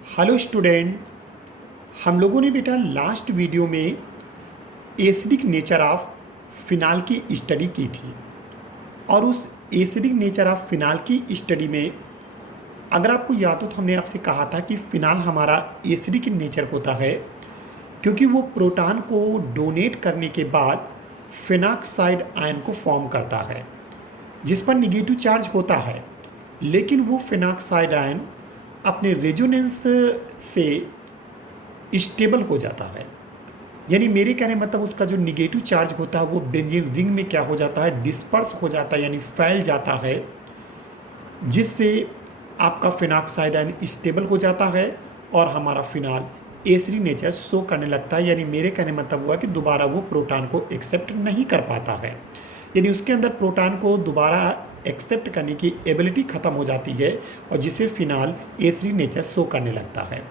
Hello student. हम लोगों ने बेटा लास्ट वीडियो में एसिडिक नेचर ऑफ फिनाल की स्टडी की थी और उस एसिडिक नेचर ऑफ फिनाल की स्टडी में अगर आपको याद हो तो हमने आपसे कहा था कि फिनाल हमारा एसिडिक नेचर होता है क्योंकि वो प्रोटॉन को डोनेट करने के बाद फिनॉक्साइड आयन को फॉर्म करता है जिस पर निगेटिव चार्ज होता है, लेकिन वो फिनॉक्साइड आयन अपने रेजोनेंस से स्टेबल हो जाता है। यानी मेरे कहने मतलब उसका जो निगेटिव चार्ज होता है वो बेंजीन रिंग में क्या हो जाता है, डिस्पर्स हो जाता है, यानी फैल जाता है, जिससे आपका फिनॉक्साइड आयन स्टेबल हो जाता है और हमारा फिनाल एसिडिक नेचर शो करने लगता है। यानी मेरे कहने मतलब हुआ कि दोबारा वो प्रोटॉन को एक्सेप्ट नहीं कर पाता है, यानी उसके अंदर प्रोटॉन को दोबारा एक्सेप्ट करने की एबिलिटी ख़त्म हो जाती है और जिसे फिनाल एसिडिक नेचर शो करने लगता है।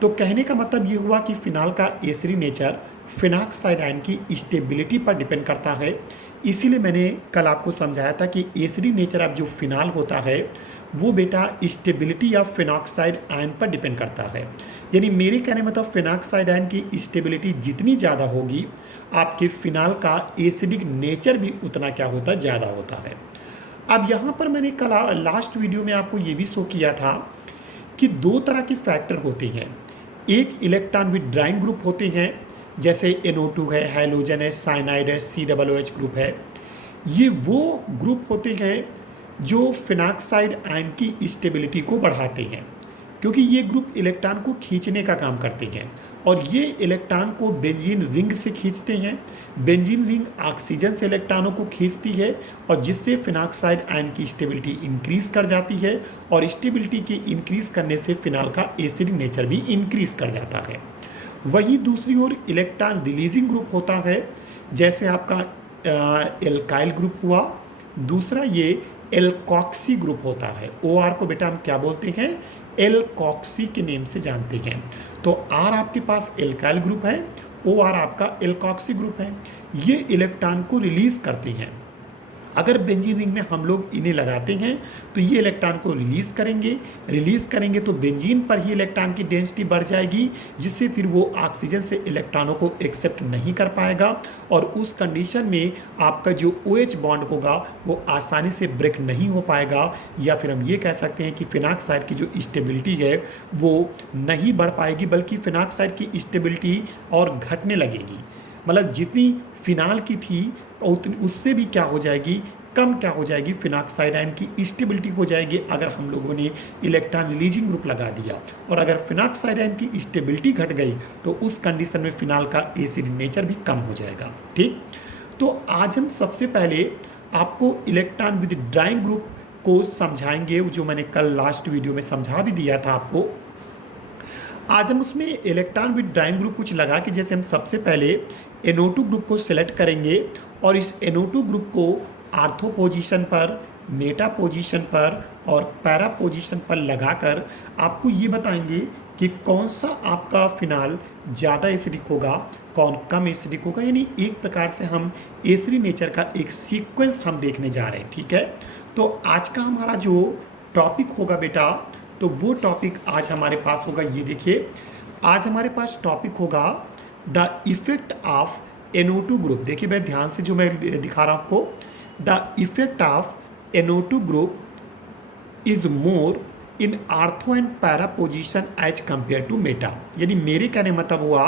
तो कहने का मतलब ये हुआ कि फिनाल का एसिडिक नेचर फिनॉक्साइड आयन की स्टेबिलिटी पर डिपेंड करता है। इसीलिए मैंने कल आपको समझाया था कि एसिडिक नेचर अब जो फिनाल होता है वो बेटा स्टेबिलिटी ऑफ फिनॉक्साइड आयन पर डिपेंड करता है। यानी मेरे कहने मतलब फिनॉक्साइड आयन की स्टेबिलिटी जितनी ज़्यादा होगी आपके फिनाल का एसिडिक नेचर भी उतना क्या होता है, ज़्यादा होता है। अब यहाँ पर मैंने कल लास्ट वीडियो में आपको ये भी शो किया था कि दो तरह के फैक्टर होते हैं। एक इलेक्ट्रॉन विथड्राइंग ग्रुप होते हैं, जैसे NO2 है, हाइड्रोजन है, साइनाइड है, COOH ग्रुप है। ये वो ग्रुप होते हैं जो फिनॉक्साइड आयन की स्टेबिलिटी को बढ़ाते हैं, क्योंकि ये ग्रुप इलेक्ट्रॉन को खींचने का काम करते हैं और ये इलेक्ट्रॉन को बेंजीन रिंग से खींचते हैं। बेंजीन रिंग ऑक्सीजन से इलेक्ट्रॉनों को खींचती है और जिससे फिनॉक्साइड आयन की स्टेबिलिटी इंक्रीज कर जाती है और स्टेबिलिटी के इंक्रीज करने से फिनाल का एसिडिक नेचर भी इंक्रीज कर जाता है। वही दूसरी ओर इलेक्ट्रॉन रिलीजिंग ग्रुप होता है, जैसे आपका एल्काइल ग्रुप हुआ, दूसरा ये एल्कॉक्सी ग्रुप होता है। OR को बेटा हम क्या बोलते हैं, एल्कॉक्सी के नेम से जानते हैं। तो R आपके पास एल्काइल ग्रुप है, OR आपका एल्कॉक्सी ग्रुप है। ये इलेक्ट्रॉन को रिलीज करते हैं। अगर बेंजीन रिंग में हम लोग इन्हें लगाते हैं तो ये इलेक्ट्रॉन को रिलीज करेंगे तो बेंजीन पर ही इलेक्ट्रॉन की डेंसिटी बढ़ जाएगी, जिससे फिर वो ऑक्सीजन से इलेक्ट्रॉनों को एक्सेप्ट नहीं कर पाएगा और उस कंडीशन में आपका जो OH बॉन्ड होगा वो आसानी से ब्रेक नहीं हो पाएगा, या फिर हम ये कह सकते हैं कि फिनॉक्साइड की जो स्टेबिलिटी है वो नहीं बढ़ पाएगी, बल्कि फिनॉक्साइड की स्टेबिलिटी और घटने लगेगी। मतलब जितनी फिनाल की थी उतनी उससे भी क्या हो जाएगी, कम क्या हो जाएगी, फिनॉक्साइड आयन की स्टेबिलिटी हो जाएगी अगर हम लोगों ने इलेक्ट्रॉन रिलीजिंग ग्रुप लगा दिया। और अगर फिनॉक्साइड आयन की स्टेबिलिटी घट गई तो उस कंडीशन में फिनाल का एसिडिक नेचर भी कम हो जाएगा। ठीक, तो आज हम सबसे पहले आपको इलेक्ट्रॉन विथड्राइंग ग्रुप को समझाएंगे, जो मैंने कल लास्ट वीडियो में समझा भी दिया था आपको। आज हम उसमें इलेक्ट्रॉन विथड्राइंग ग्रुप कुछ लगा कि जैसे हम सबसे पहले NO2 ग्रुप को सिलेक्ट करेंगे और इस NO2 ग्रुप को आर्थो पोजीशन पर, मेटा पोजीशन पर और पैरा पोजीशन पर लगाकर आपको ये बताएंगे कि कौन सा आपका फिनाल ज़्यादा एसिडिक होगा, कौन कम एसिडिक होगा। यानी एक प्रकार से हम एसिडिक नेचर का एक सीक्वेंस हम देखने जा रहे हैं। ठीक है, तो आज का हमारा जो टॉपिक होगा बेटा, तो वो टॉपिक आज हमारे पास होगा, ये देखिए, आज हमारे पास टॉपिक होगा the effect of NO2 group. देखिए भाई ध्यान से जो मैं दिखा रहा हूँ आपको, the effect of NO2 group is more in ortho and para position as compare to meta. यानी मेरे कहने मतलब हुआ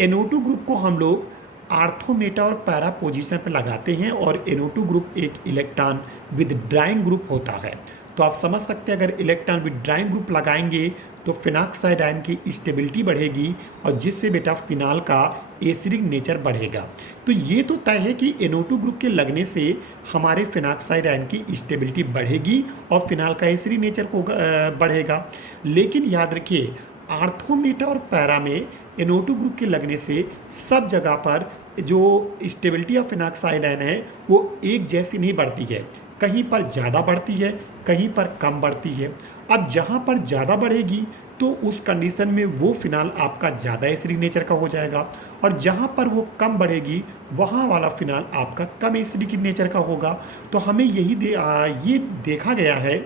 NO2 ग्रुप को हम लोग आर्थो, मेटा और पैरा पोजीशन पर लगाते हैं और NO2 ग्रुप एक इलेक्ट्रॉन विथड्राइंग ग्रुप होता है। तो आप समझ सकते हैं अगर इलेक्ट्रॉन विथड्राइंग ग्रुप लगाएंगे तो फिनॉक्साइड आयन की स्टेबिलिटी बढ़ेगी और जिससे बेटा फिनाल का एसिडिक नेचर बढ़ेगा। तो ये तो तय है कि NO2 ग्रुप के लगने से हमारे फिनॉक्साइड आयन की स्टेबिलिटी बढ़ेगी और फिनाल का एसिडिक नेचर होगा, बढ़ेगा। लेकिन याद रखिए आर्थो, मेटा और पैरा में NO2 ग्रुप के लगने से सब जगह पर जो स्टेबिलिटी ऑफ फिनॉक्साइड आयन है वो एक जैसी नहीं बढ़ती है, कहीं पर ज़्यादा बढ़ती है, कहीं पर कम बढ़ती है। अब जहाँ पर ज़्यादा बढ़ेगी तो उस कंडीशन में वो फिनाल आपका ज़्यादा एसिडिक नेचर का हो जाएगा और जहाँ पर वो कम बढ़ेगी वहाँ वाला फिनाल आपका कम एसिडिक नेचर का होगा। तो हमें ये देखा गया है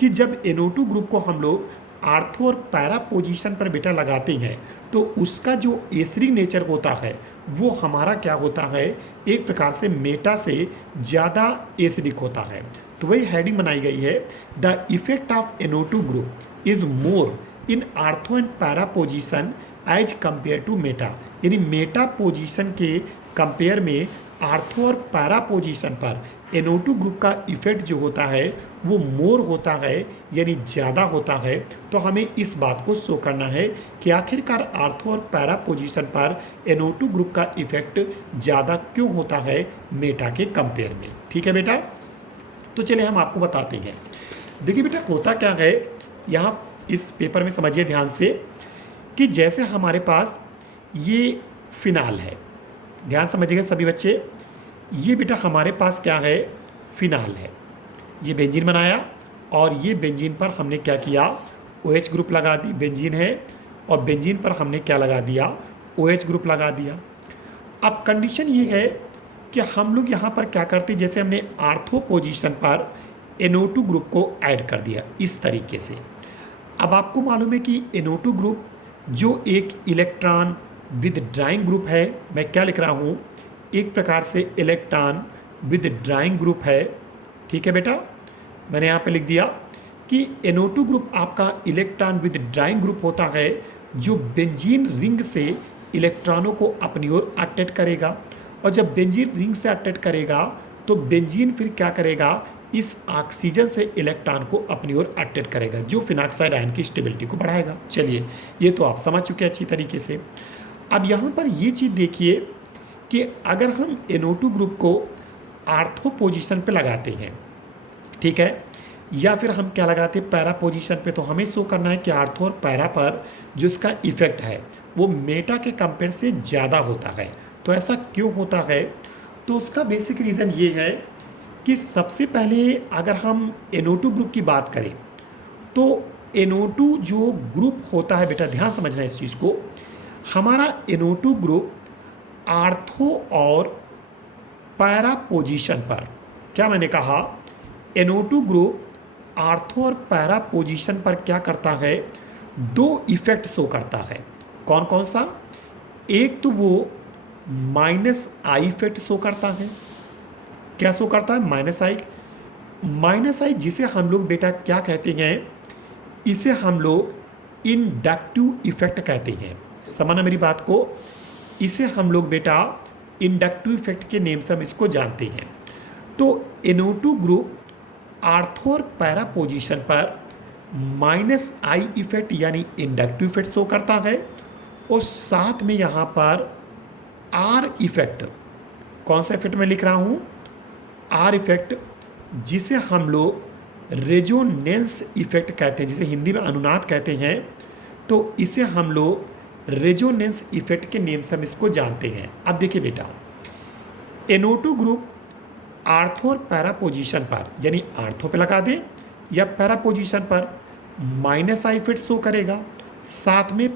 कि जब NO2 ग्रुप को हम लोग आर्थो और पैरा पोजीशन पर बेटा लगाते हैं तो उसका जो एसिडिक नेचर होता है वो हमारा क्या होता है, एक प्रकार से मेटा से ज़्यादा एसिडिक होता है। तो वही हेडिंग बनाई गई है, the effect of NO2 group is more in ortho and para position as compare to meta. यानी मेटा पोजीशन के कंपेयर में आर्थो और पैरा पोजीशन पर NO2 ग्रुप का इफेक्ट जो होता है वो मोर होता है, यानी ज़्यादा होता है। तो हमें इस बात को शो करना है कि आखिरकार आर्थो और पैरा पोजीशन पर NO2 ग्रुप का इफेक्ट ज़्यादा क्यों होता है मेटा के कंपेयर में। ठीक है बेटा, तो चलिए हम आपको बताते हैं। देखिए बेटा होता क्या है, यहाँ इस पेपर में समझिए ध्यान से कि जैसे हमारे पास ये फिनाल है, ध्यान समझिएगा सभी बच्चे, ये बेटा हमारे पास क्या है, फिनाल है। ये बेंजीन बनाया और ये बेंजीन पर हमने क्या किया, OH ग्रुप लगा दी, बेंजीन है और बेंजीन पर हमने क्या लगा दिया, OH ग्रुप लगा दिया। अब कंडीशन ये है कि हम लोग यहाँ पर क्या करते, जैसे हमने आर्थो पोजीशन पर NO2 ग्रुप को ऐड कर दिया इस तरीके से। अब आपको मालूम है कि NO2 ग्रुप जो एक इलेक्ट्रॉन विद ड्राइंग ग्रुप है, मैं क्या लिख रहा हूँ, एक प्रकार से इलेक्ट्रॉन विद ड्राइंग ग्रुप है। ठीक है बेटा, मैंने यहाँ पे लिख दिया कि NO2 ग्रुप आपका इलेक्ट्रॉन विद ड्राइंग ग्रुप होता है जो बेंजीन रिंग से इलेक्ट्रॉनों को अपनी ओर अट्रैक्ट करेगा, और जब बेंजीन रिंग से अट्रैक्ट करेगा तो बेंजीन फिर क्या करेगा, इस ऑक्सीजन से इलेक्ट्रॉन को अपनी ओर अट्रैक्ट करेगा जो फिनॉक्साइड आयन की स्टेबिलिटी को बढ़ाएगा। चलिए ये तो आप समझ चुके हैं अच्छी तरीके से। अब यहाँ पर ये चीज़ देखिए कि अगर हम NO2 ग्रुप को आर्थो पोजीशन पे लगाते हैं, ठीक है, या फिर हम क्या लगाते हैं पैरा पोजीशन पे, तो हमें शो करना है कि आर्थो और पैरा पर जो इसका इफेक्ट है वो मेटा के कंपेयर से ज़्यादा होता है। तो ऐसा क्यों होता है, तो उसका बेसिक रीज़न ये है कि सबसे पहले अगर हम NO2 ग्रुप की बात करें तो NO2 जो ग्रुप होता है बेटा, ध्यान समझना इस चीज़ को, हमारा NO2 ग्रुप आर्थो और पैरा पोजीशन पर, क्या मैंने कहा, NO2 ग्रुप आर्थो और पैरा पोजीशन पर क्या करता है, दो इफेक्ट शो करता है। कौन कौन सा, एक तो वो -I इफेक्ट शो करता है। क्या शो करता है, -I जिसे हम लोग बेटा क्या कहते हैं, इसे हम लोग इंडक्टिव इफेक्ट कहते हैं। समझना मेरी बात को, इसे हम लोग बेटा इंडक्टिव इफेक्ट के नेम से हम इसको जानते हैं। तो NO2 ग्रुप आर्थो और पैरा पोजीशन पर -I इफेक्ट यानी इंडक्टिव इफेक्ट शो करता है, और साथ में यहाँ पर R इफेक्ट, कौन सा इफेक्ट मैं लिख रहा हूँ, R इफेक्ट, जिसे हम लोग रेजोनेंस इफेक्ट कहते हैं, जिसे हिंदी में अनुनाद कहते हैं। तो इसे हम लोग रेजोनेंस इफेक्ट के नेम से हम इसको जानते हैं। अब देखिए बेटा, NO2 ग्रुप आर्थो और पैरा पोजीशन पर, यानी आर्थो पे लगा दें या पैरा पोजीशन पर, -I इफेक्ट शो करेगा, साथ में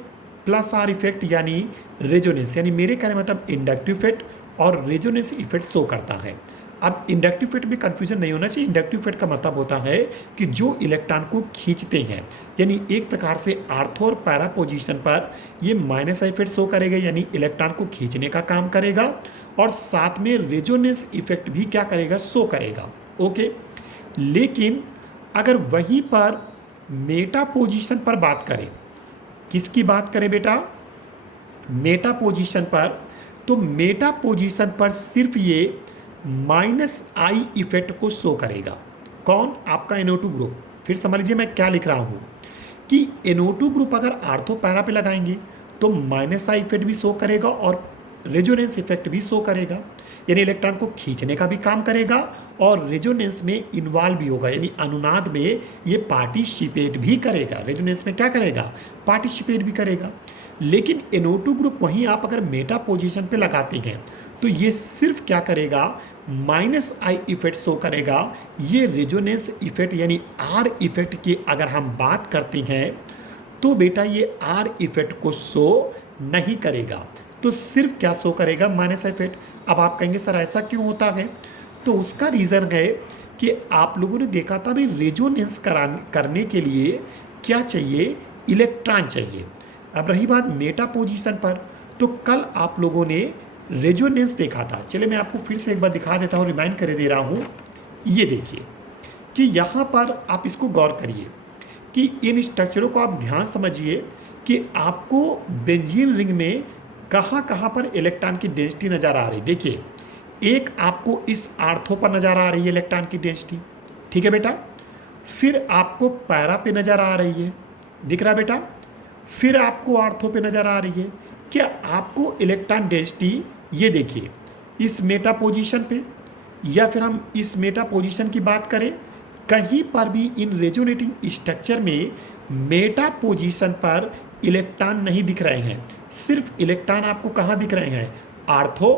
+R इफेक्ट यानी रेजोनेंस, यानी मेरे कहने मतलब इंडक्टिव इफेक्ट और रेजोनेंस इफेक्ट शो करता है। अब इंडक्टिव इफेक्ट में कन्फ्यूजन नहीं होना चाहिए। इंडक्टिव इफेक्ट का मतलब होता है कि जो इलेक्ट्रॉन को खींचते हैं, यानी एक प्रकार से आर्थो और पैरा पोजीशन पर ये -I इफेक्ट शो करेगा, यानी इलेक्ट्रॉन को खींचने का काम करेगा, और साथ में रेजोनेंस इफेक्ट भी क्या करेगा, शो करेगा। ओके, लेकिन अगर वहीं पर मेटा पोजीशन पर बात करें, किसकी बात करें बेटा, मेटा पोजीशन पर, तो मेटा पोजीशन पर सिर्फ ये -I इफेक्ट को शो करेगा। कौन, आपका NO2 ग्रुप। फिर समझ लीजिए मैं क्या लिख रहा हूँ कि NO2 ग्रुप अगर आर्थो पैरा पे लगाएंगे तो -I इफेक्ट भी शो करेगा और रेजोनेंस इफेक्ट भी शो करेगा, यानी इलेक्ट्रॉन को खींचने का भी काम करेगा और रेजोनेंस में इन्वॉल्व भी होगा, यानी अनुनाद में ये पार्टिसिपेट भी करेगा। रेजोनेंस में क्या करेगा, पार्टिसिपेट भी करेगा। लेकिन NO2 ग्रुप वहीं आप अगर मेटा पोजीशन पे लगाते हैं तो ये सिर्फ क्या करेगा, -I इफेक्ट शो करेगा। ये रेजोनेंस इफेक्ट यानी R इफेक्ट की अगर हम बात करते हैं तो बेटा ये R इफेक्ट को शो नहीं करेगा, तो सिर्फ क्या शो करेगा, -I इफेक्ट। अब आप कहेंगे सर ऐसा क्यों होता है, तो उसका रीज़न है कि आप लोगों ने देखा था भाई रेजोनेंस करने के लिए क्या चाहिए, इलेक्ट्रॉन चाहिए। अब रही बात मेटा पोजीशन पर, तो कल आप लोगों ने रेजोनेंस देखा था। चलिए मैं आपको फिर से एक बार दिखा देता हूँ, रिमाइंड कर दे रहा हूँ। ये देखिए कि यहाँ पर आप इसको गौर करिए कि इन स्ट्रक्चरों को आप ध्यान समझिए कि आपको बेंजीन रिंग में कहाँ कहाँ पर इलेक्ट्रॉन की डेंसिटी नज़र आ रही। देखिए एक आपको इस आर्थो पर नज़र आ रही है इलेक्ट्रॉन की डेंसिटी, ठीक है बेटा। फिर आपको पैरा पे नज़र आ रही है, दिख रहा बेटा। फिर आपको आर्थो पे नज़र आ रही है। क्या आपको इलेक्ट्रॉन डेंसिटी, ये देखिए इस मेटा पोजीशन पे, या फिर हम इस मेटा पोजीशन की बात करें, कहीं पर भी इन रेजोनेटिंग स्ट्रक्चर में मेटा पोजीशन पर इलेक्ट्रॉन नहीं दिख रहे हैं। सिर्फ इलेक्ट्रॉन आपको कहाँ दिख रहे हैं, आर्थो,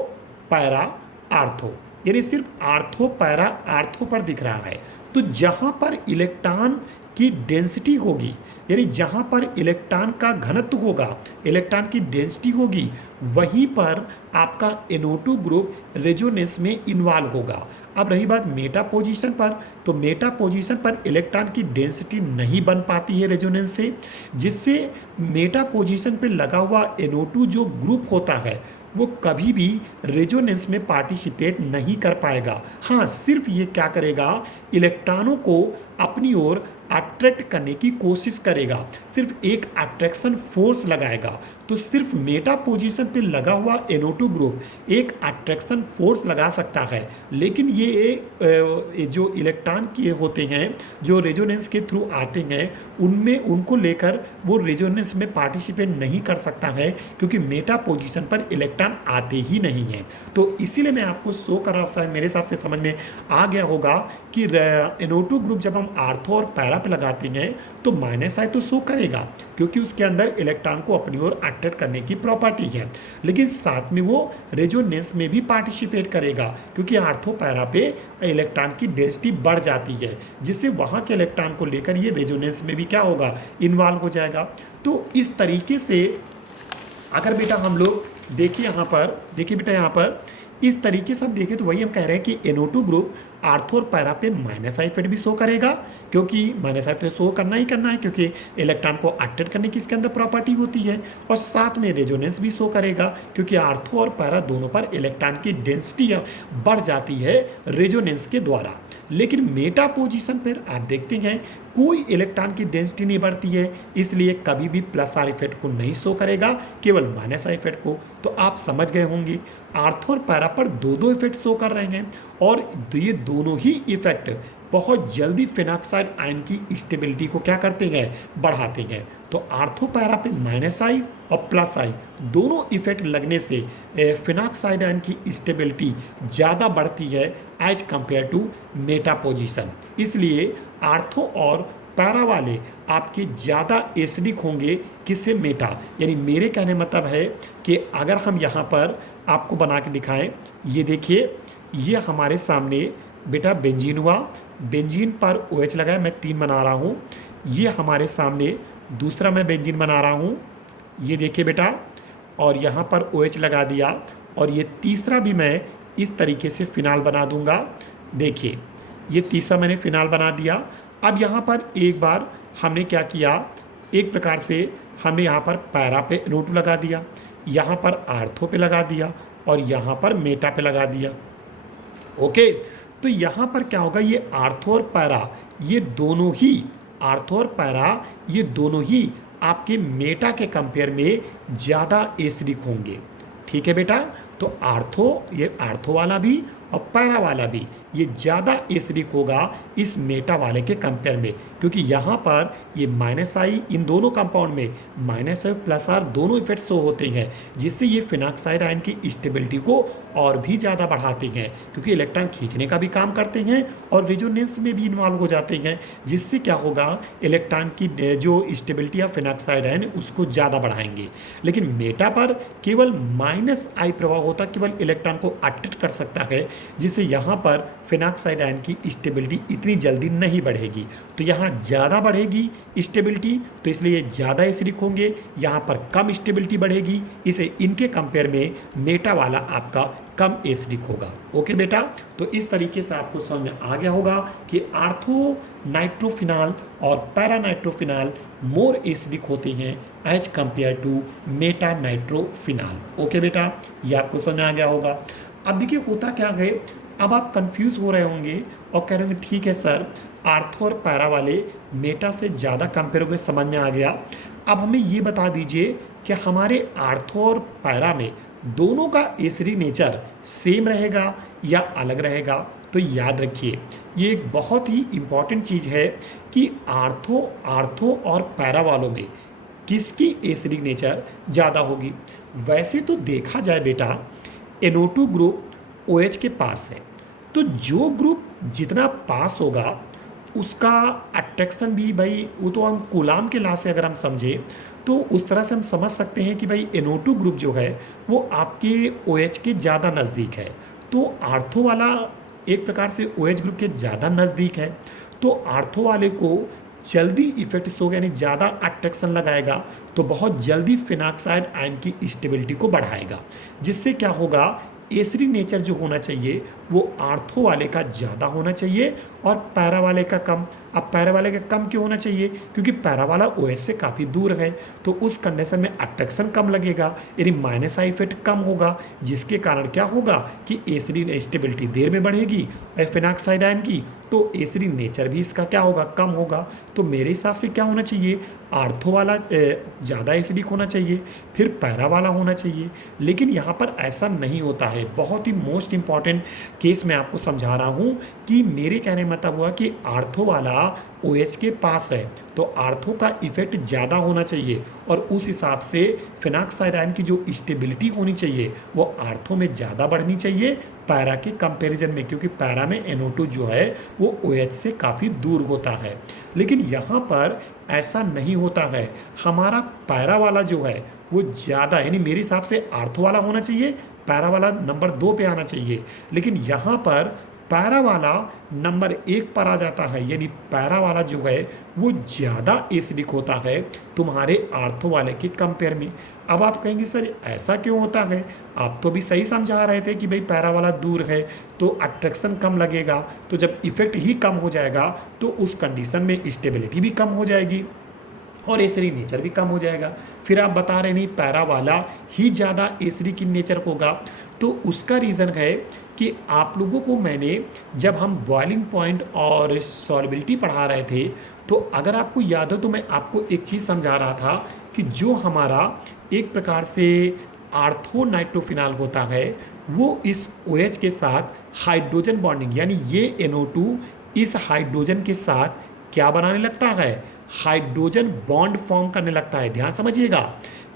पैरा, आर्थो, यानी सिर्फ आर्थो पैरा आर्थो पर दिख रहा है। तो जहाँ पर इलेक्ट्रॉन की डेंसिटी होगी, यानी जहाँ पर इलेक्ट्रॉन का घनत्व होगा, इलेक्ट्रॉन की डेंसिटी होगी, वहीं पर आपका NO2 ग्रुप रेजोनेंस में इन्वॉल्व होगा। अब रही बात मेटा पोजीशन पर, तो मेटा पोजीशन पर इलेक्ट्रॉन की डेंसिटी नहीं बन पाती है रेजोनेंस से, जिससे मेटा पोजीशन पर लगा हुआ NO2 जो ग्रुप होता है वो कभी भी रेजोनेंस में पार्टिसिपेट नहीं कर पाएगा। हाँ, सिर्फ ये क्या करेगा, इलेक्ट्रॉनों को अपनी ओर अट्रैक्ट करने की कोशिश करेगा, सिर्फ एक अट्रैक्शन फोर्स लगाएगा। तो सिर्फ मेटा पोजीशन पे लगा हुआ NO2 ग्रुप एक अट्रैक्शन फोर्स लगा सकता है, लेकिन ये जो इलेक्ट्रॉन के होते हैं जो रेजोनेंस के थ्रू आते हैं, उनमें उनको लेकर वो रेजोनेंस में पार्टिसिपेट नहीं कर सकता है, क्योंकि मेटा पोजीशन पर इलेक्ट्रॉन आते ही नहीं हैं। तो इसीलिए मैं आपको शो कर रहा हूँ, शायद मेरे हिसाब से समझ में आ गया होगा कि NO2 ग्रुप जब हम आर्थो और पैरा पे लगाते हैं तो माइनस आई तो शो करेगा, क्योंकि उसके अंदर इलेक्ट्रॉन को अपनी ओर अट्रैक्ट करने की प्रॉपर्टी है, लेकिन साथ में वो रेजोनेंस में भी पार्टिसिपेट करेगा, क्योंकि आर्थो पैरा पे इलेक्ट्रॉन की डेंसिटी बढ़ जाती है, जिससे वहाँ के इलेक्ट्रॉन को लेकर ये रेजोनेंस में भी क्या होगा, इन्वॉल्व हो जाएगा। तो इस तरीके से अगर बेटा हम लोग देखिए यहाँ पर, देखिए बेटा यहाँ पर इस तरीके से हम देखें तो वही हम कह रहे हैं कि NO2 ग्रुप आर्थो और पैरा पे माइनस आई इफेक्ट भी शो करेगा, क्योंकि माइनस आई इफेक्ट शो करना ही करना है, क्योंकि इलेक्ट्रॉन को अट्रैक्ट करने की इसके अंदर प्रॉपर्टी होती है। और साथ में रेजोनेंस भी शो करेगा, क्योंकि आर्थो और पैरा दोनों पर इलेक्ट्रॉन की डेंसिटी बढ़ जाती है रेजोनेंस के द्वारा। लेकिन मेटा पोजीशन पर आप देखते हैं कोई इलेक्ट्रॉन की डेंसिटी नहीं बढ़ती है, इसलिए कभी भी प्लस आर इफेक्ट को नहीं शो करेगा, केवल माइनस आर इफेक्ट को। तो आप समझ गए होंगे आर्थो और पैरा पर दो इफेक्ट शो कर रहे हैं, और ये दोनों ही इफेक्ट बहुत जल्दी फिनॉक्साइड आयन की स्टेबिलिटी को क्या करते हैं, बढ़ाते हैं। तो आर्थो पैरा पे माइनस आई और प्लस आई दोनों इफेक्ट लगने से फिनॉक्साइड आयन की स्टेबिलिटी ज़्यादा बढ़ती है as compare to meta position. इसलिए आर्थो और पैरा वाले आपके ज़्यादा एसिडिक होंगे किससे, मेटा। यानी मेरे कहने मतलब है कि अगर हम यहाँ पर आपको बना के दिखाएं, ये देखिए ये हमारे सामने बेटा बेंजीन हुआ, बेंजीन पर OH लगा है, मैं 3 बना रहा हूँ। ये हमारे सामने दूसरा मैं बेंजीन बना रहा हूँ, ये देखिए बेटा, और यहाँ पर OH लगा दिया, और ये तीसरा भी मैं इस तरीके से फिनाल बना दूंगा। देखिए ये तीसरा मैंने फिनाल बना दिया। अब यहाँ पर एक बार हमने क्या किया, एक प्रकार से हमने यहाँ पर पैरा पे NO2 लगा दिया, यहाँ पर आर्थो पे लगा दिया, और यहाँ पर मेटा पे लगा दिया। ओके, तो यहाँ पर क्या होगा, ये आर्थो और पैरा ये दोनों ही, आर्थो और पैरा ये दोनों ही आपके मेटा के कंपेयर में ज़्यादा एसिडिक होंगे। ठीक है बेटा, तो आर्थो, ये आर्थो वाला भी और पैरा वाला भी ये ज़्यादा एसिडिक होगा इस मेटा वाले के कंपेयर में, क्योंकि यहाँ पर ये माइनस आई, इन दोनों कंपाउंड में माइनस आई प्लस आर दोनों इफेक्ट शो होते हैं, जिससे ये फिनॉक्साइड आयन की स्टेबिलिटी को और भी ज़्यादा बढ़ाते हैं, क्योंकि इलेक्ट्रॉन खींचने का भी काम करते हैं और रेजोनेंस में भी इन्वॉल्व हो जाते हैं, जिससे क्या होगा, इलेक्ट्रॉन की जो स्टेबिलिटी ऑफ फिनॉक्साइड आयन उसको ज़्यादा बढ़ाएंगे। लेकिन मेटा पर केवल माइनस आई प्रभाव होता, केवल इलेक्ट्रॉन को अट्रैक्ट कर सकता है, जिससे यहाँ पर फिनाक्साइड आयन की स्टेबिलिटी इतनी जल्दी नहीं बढ़ेगी। तो यहाँ ज़्यादा बढ़ेगी स्टेबिलिटी, तो इसलिए ज़्यादा एसिडिक होंगे, यहाँ पर कम स्टेबिलिटी बढ़ेगी, इसे इनके कंपेयर में मेटा वाला आपका कम एसिडिक होगा। ओके बेटा, तो इस तरीके से आपको समझ में आ गया होगा कि आर्थो नाइट्रोफिनाल और पैरा नाइट्रोफिनाल मोर एसिडिक होते हैं as compare to meta nitrophenol. Okay बेटा, ये आपको समझ में आ गया होगा। अब देखिए होता क्या है, अब आप कंफ्यूज हो रहे होंगे और कह रहे होंगे ठीक है सर, आर्थो और पैरा वाले मेटा से ज़्यादा कंपेयर हो गए, समझ में आ गया। अब हमें ये बता दीजिए कि हमारे आर्थो और पैरा में दोनों का एसिडिक नेचर सेम रहेगा या अलग रहेगा। तो याद रखिए ये एक बहुत ही इम्पॉर्टेंट चीज़ है कि आर्थो और पैरा वालों में किसकी एसिडिक नेचर ज़्यादा होगी। वैसे तो देखा जाए बेटा NO2 ग्रुप OH के पास है, तो जो ग्रुप जितना पास होगा उसका अट्रैक्शन भी भाई, वो तो हम कूलाम के लॉ से अगर हम समझे तो उस तरह से हम समझ सकते हैं कि भाई NO2 ग्रुप जो है वो आपके OH के ज़्यादा नज़दीक है, तो आर्थो वाला एक प्रकार से OH ग्रुप के ज़्यादा नज़दीक है, तो आर्थो वाले को जल्दी इफेक्ट होगा, यानी ज़्यादा अट्रैक्शन लगाएगा, तो बहुत जल्दी फिनाक्साइड आयन की स्टेबिलिटी को बढ़ाएगा, जिससे क्या होगा एसिडिक नेचर जो होना चाहिए वो आर्थो वाले का ज़्यादा होना चाहिए और पैरा वाले का कम। अब पैरा वाले का कम क्यों होना चाहिए, क्योंकि पैरा वाला OH से काफ़ी दूर है, तो उस कंडीशन में अट्रैक्शन कम लगेगा, यानी माइनस आई इफेक्ट कम होगा, जिसके कारण क्या होगा कि एसिडिक स्टेबिलिटी देर में बढ़ेगी फिनाक्साइड आयन की, तो एसिडिक नेचर भी इसका क्या होगा, कम होगा। तो मेरे हिसाब से क्या होना चाहिए, आर्थो वाला ज़्यादा एसिडिक होना चाहिए, फिर पैरा वाला होना चाहिए, लेकिन यहाँ पर ऐसा नहीं होता है। बहुत ही मोस्ट इंपॉर्टेंट केस मैं आपको समझा रहा हूँ कि मेरे कहने में मतलब हुआ कि आर्थो वाला OH के पास है, तो आर्थो का इफेक्ट ज़्यादा होना चाहिए और उस हिसाब से फिनाक्साइड आयन की जो स्टेबिलिटी होनी चाहिए वो आर्थो में ज़्यादा बढ़नी चाहिए पैरा के कंपैरिजन में, क्योंकि पैरा में NO2 जो है वो OH से काफ़ी दूर होता है। लेकिन यहाँ पर ऐसा नहीं होता है, हमारा पैरा वाला जो है वो ज़्यादा, यानी मेरे हिसाब से आर्थो वाला होना चाहिए, पैरा वाला नंबर 2 पे आना चाहिए, लेकिन यहाँ पर पैरा वाला नंबर 1 पर आ जाता है, यानी पैरा वाला जो है वो ज़्यादा एसिडिक होता है तुम्हारे आर्थो वाले के कंपेयर में। अब आप कहेंगे सर ऐसा क्यों होता है, आप तो भी सही समझा रहे थे कि भाई पैरा वाला दूर है तो अट्रैक्शन कम लगेगा, तो जब इफेक्ट ही कम हो जाएगा तो उस कंडीशन में स्टेबिलिटी भी कम हो जाएगी और एसिडिक नेचर भी कम हो जाएगा। फिर आप बता रहे नहीं पैरा वाला ही ज़्यादा एसिडिक इन नेचर होगा, तो उसका रीज़न है कि आप लोगों को मैंने जब हम बॉइलिंग पॉइंट और सॉल्युबिलिटी पढ़ा रहे थे, तो अगर आपको याद हो तो मैं आपको एक चीज़ समझा रहा था कि जो हमारा एक प्रकार से आर्थो नाइट्रोफिनाल होता है वो इस OH के साथ हाइड्रोजन बॉन्डिंग, यानी ये NO2 इस हाइड्रोजन के साथ क्या बनाने लगता है, हाइड्रोजन बॉन्ड फॉर्म करने लगता है। ध्यान समझिएगा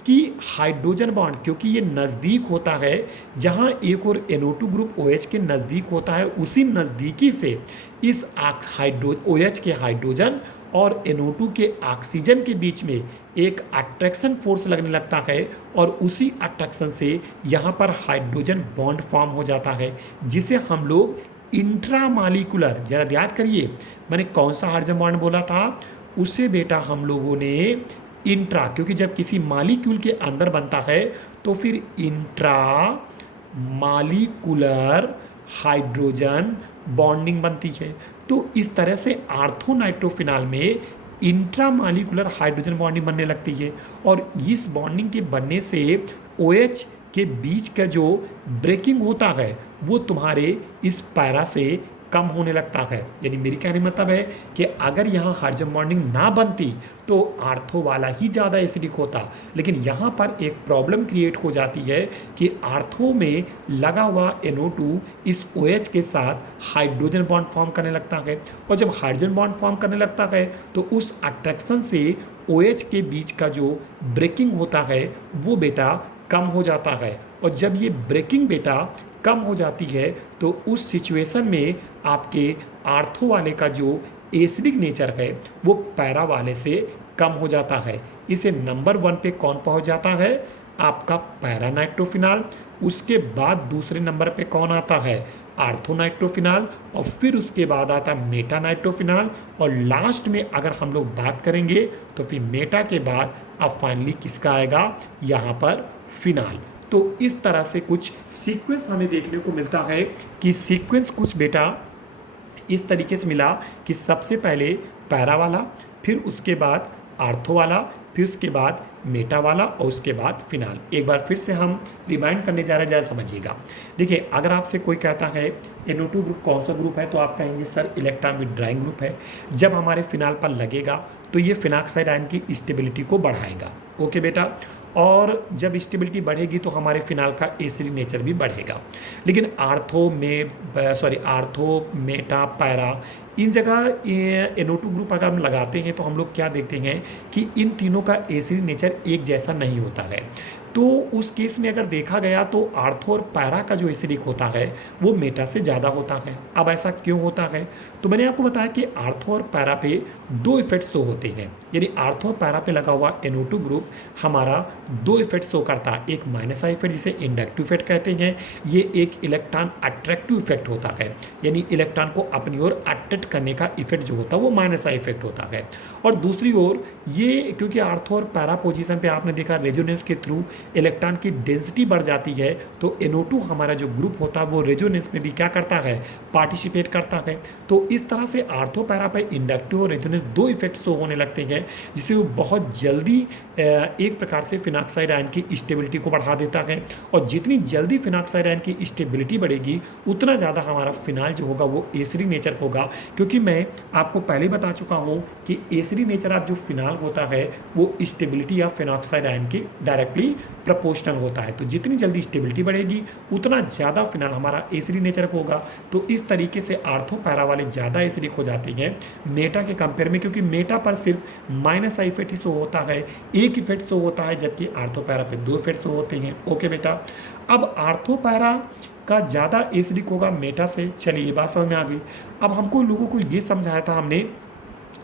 कि हाइड्रोजन बॉन्ड, क्योंकि ये नज़दीक होता है, जहाँ एक और NO2 ग्रुप OH के नज़दीक होता है, उसी नज़दीकी से इस OH के हाइड्रोजन और NO2 के ऑक्सीजन के बीच में एक अट्रैक्शन फोर्स लगने लगता है और उसी अट्रैक्शन से यहाँ पर हाइड्रोजन बॉन्ड फॉर्म हो जाता है, जिसे हम लोग इंट्रामालिकुलर, जरा याद करिए मैंने कौन सा हाइड्रोजन बॉन्ड बोला था, उसे बेटा हम लोगों ने इंट्रा, क्योंकि जब किसी मालिक्यूल के अंदर बनता है तो फिर इंट्रा मालिकुलर हाइड्रोजन बॉन्डिंग बनती है। तो इस तरह से आर्थो नाइट्रोफिनाल में इंट्रामालिकुलर हाइड्रोजन बॉन्डिंग बनने लगती है और इस बॉन्डिंग के बनने से OH के बीच का जो ब्रेकिंग होता है वो तुम्हारे इस पैरा से कम होने लगता है। यानी मेरी कहने का मतलब है कि अगर यहाँ हाइड्रोजन बॉन्डिंग ना बनती तो आर्थो वाला ही ज़्यादा एसिडिक होता, लेकिन यहाँ पर एक प्रॉब्लम क्रिएट हो जाती है कि आर्थो में लगा हुआ NO2 इस OH के साथ हाइड्रोजन बॉन्ड फॉर्म करने लगता है और जब हाइड्रोजन बॉन्ड फॉर्म करने लगता है तो उस अट्रैक्शन से OH के बीच का जो ब्रेकिंग होता है वो बेटा कम हो जाता है और जब ये ब्रेकिंग बेटा कम हो जाती है तो उस सिचुएशन में आपके आर्थो वाले का जो एसिडिक नेचर है वो पैरा वाले से कम हो जाता है। इसे नंबर 1 पे कौन पहुंच जाता है, आपका पैरा नाइट्रोफिनाल, उसके बाद दूसरे नंबर पे कौन आता है, आर्थोनाइट्रोफिनॉल, और फिर उसके बाद आता है मेटा नाइट्रोफिनॉल, और लास्ट में अगर हम लोग बात करेंगे तो फिर मेटा के बाद अब फाइनली किसका आएगा, यहाँ पर फिनाल। तो इस तरह से कुछ सीक्वेंस हमें देखने को मिलता है कि सीक्वेंस कुछ बेटा इस तरीके से मिला कि सबसे पहले पैरा वाला, फिर उसके बाद आर्थो वाला, फिर उसके बाद मेटा वाला, और उसके बाद फिनाल। एक बार फिर से हम रिमाइंड करने जा रहे हैं, ज़्यादा समझिएगा। देखिए, अगर आपसे कोई कहता है NO2 ग्रुप कौन सा ग्रुप है, तो आप कहेंगे सर इलेक्ट्रॉन विथड्राइंग ग्रुप है। जब हमारे फिनाल पर लगेगा तो ये फिनाक्साइड आयन की स्टेबिलिटी को बढ़ाएगा। ओके बेटा, और जब स्टेबिलिटी बढ़ेगी तो हमारे फिनाल का एसिडिक नेचर भी बढ़ेगा। लेकिन आर्थो मेटा पैरा इन जगह NO2 ग्रुप अगर हम लगाते हैं तो हम लोग क्या देखते हैं कि इन तीनों का एसिडिक नेचर एक जैसा नहीं होता है। तो उस केस में अगर देखा गया तो आर्थो और पैरा का जो एसिडिक होता है वो मेटा से ज़्यादा होता है। अब ऐसा क्यों होता है, तो मैंने आपको बताया कि आर्थो और पैरा पे दो इफेक्ट शो होते हैं। यानी आर्थो और पैरा पे लगा हुआ NO2 ग्रुप हमारा दो इफेक्ट शो करता है। एक माइनस आई इफेक्ट जिसे इंडक्टिव इफेक्ट कहते हैं, ये एक इलेक्ट्रॉन अट्रैक्टिव इफेक्ट होता है, यानी इलेक्ट्रॉन को अपनी ओर अट्रैक्ट करने का इफेक्ट जो होता है वो माइनस आई इफेक्ट होता है। और दूसरी ओर ये क्योंकि आर्थो और पैरा पोजीशन पे आपने देखा रेजोनेंस के थ्रू इलेक्ट्रॉन की डेंसिटी बढ़ जाती है, तो NO2 हमारा जो ग्रुप होता है वो रेजोनेंस में भी क्या करता है, पार्टिसिपेट करता है। तो इस तरह से आर्थो पैरा पे इंडक्टिव और रेजोनेंस दो इफेक्ट शो होने लगते हैं, जिससे वो बहुत जल्दी एक प्रकार से फिनाक्साइड आयन की स्टेबिलिटी को बढ़ा देता है। और जितनी जल्दी फिनाक्साइड आयन की स्टेबिलिटी बढ़ेगी उतना ज़्यादा हमारा फिनाल जो होगा वो एसिडिक नेचर होगा। क्योंकि मैं आपको पहले बता चुका हूँ कि एसिडिक नेचर ऑफ जो फिनाल होता है वो स्टेबिलिटी या फिनाक्साइड आयन की डायरेक्टली प्रोपोर्शनल होता है। तो जितनी जल्दी स्टेबिलिटी बढ़ेगी उतना ज़्यादा फिनाल हमारा एसिडिक नेचर होगा। तो इस तरीके से आर्थो पैरा वाले ज़्यादा एसिडिक हो जाते हैं मेटा के कंपेयर में, क्योंकि मेटा पर सिर्फ minus I effect he show होता है, एक इफेक्ट शो होता है, जबकि आर्थो पैरा पे दो इफेक्ट शो होते हैं। ओके बेटा, अब आर्थो पैरा का ज़्यादा एसिडिक होगा मेटा से। चलिए ये बात समझ में आ गई। अब हमको लोगों को ये समझाया था हमने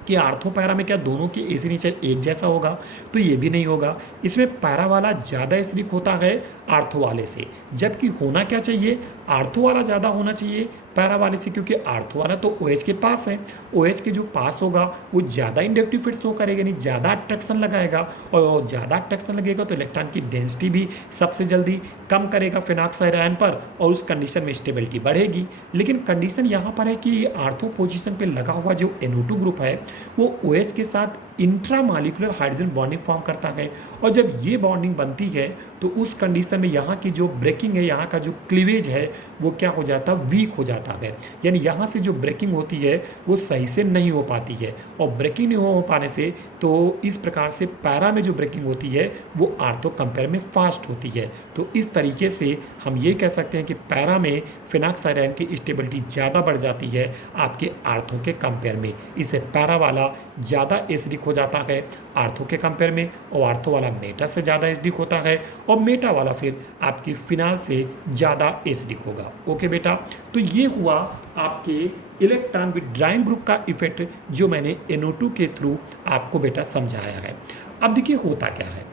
कि आर्थो पैरा में क्या दोनों के एसिडिक नेचर एक जैसा होगा, तो ये भी नहीं होगा। इसमें पैरा वाला ज़्यादा एसिडिक होता है आर्थो वाले से, जबकि होना क्या चाहिए, आर्थो वाला ज़्यादा होना चाहिए पैरा वाले से, क्योंकि आर्थो वाला तो OH के पास है। OH के जो पास होगा वो ज़्यादा इंडक्टिव इफेक्ट शो करेगा, यानी ज़्यादा अट्रैक्शन लगाएगा, और ज़्यादा अट्रैक्शन लगेगा तो इलेक्ट्रॉन की डेंसिटी भी सबसे जल्दी कम करेगा फिनाक्साइड आयन पर, और उस कंडीशन में स्टेबिलिटी बढ़ेगी। लेकिन कंडीशन यहाँ पर है कि आर्थो पोजीशन पे लगा हुआ जो NO2 ग्रुप है वो OH के साथ इंट्रामॉलिक्यूलर हाइड्रोजन बॉन्डिंग फॉर्म करता है, और जब ये बॉन्डिंग बनती है तो उस कंडीशन में यहाँ की जो ब्रेकिंग है, यहाँ का जो क्लीवेज है वो क्या हो जाता है, वीक हो जाता है। यानी यहाँ से जो ब्रेकिंग होती है वो सही से नहीं हो पाती है, और ब्रेकिंग नहीं हो पाने से तो इस प्रकार से पैरा में जो ब्रेकिंग होती है वो आर्थो कंपेयर में फास्ट होती है। तो इस तरीके से हम ये कह सकते हैं कि पैरा में फिनाक्साइड आयन की स्टेबिलिटी ज़्यादा बढ़ जाती है आपके आर्थो के कंपेयर में। इससे पैरा वाला ज़्यादा एसिडिक हो जाता है आर्थो के कंपेयर में, और आर्थो वाला मेटा से ज़्यादा एसिडिक होता है, और मेटा वाला फिर आपकी फिनाल से ज़्यादा एसिडिक होगा। ओके बेटा, तो ये हुआ आपके इलेक्ट्रॉन विथड्राइंग ग्रुप का इफेक्ट जो मैंने NO2 के थ्रू आपको बेटा समझाया है। अब देखिए होता क्या है,